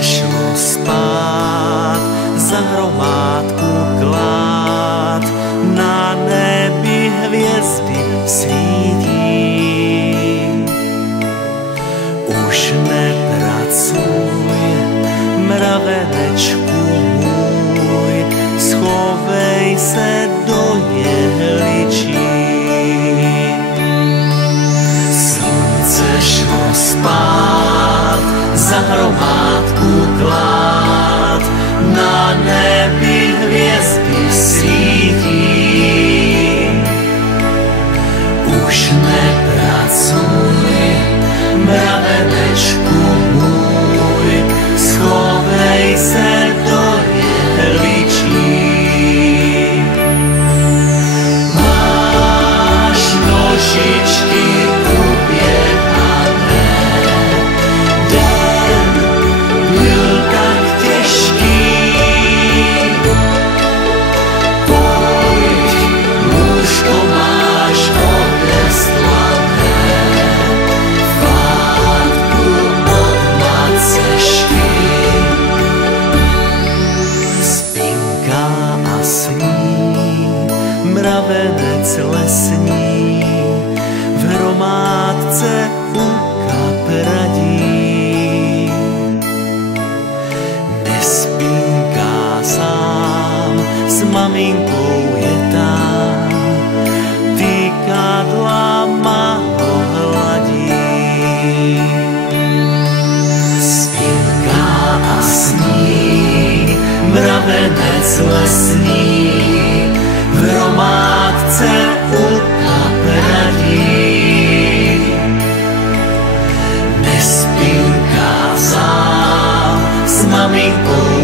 šlo spát, za hromádku klád, na nebi hvězdy svítí. Už nepracuj, mravenečku můj, schovej se do jehličí. Slunce šlo spát, za hromádku klád, na nebi hvězdy svítí. Už nepracuj, mravenečku můj, schovej se do jehličí. Máš nožičky uběhané, den byl tak těžký. Pojď, lůžko máš odeslané, fátku od macešky. Spinká a sní, mravenec lesní, v hromádce u kapradí. Nespinká sám, s maminkou je tam, tykadlama ho hladí. Spinká a sní, mravenec lesní, v hromádce u kapradí. Nespinká sám, s maminkou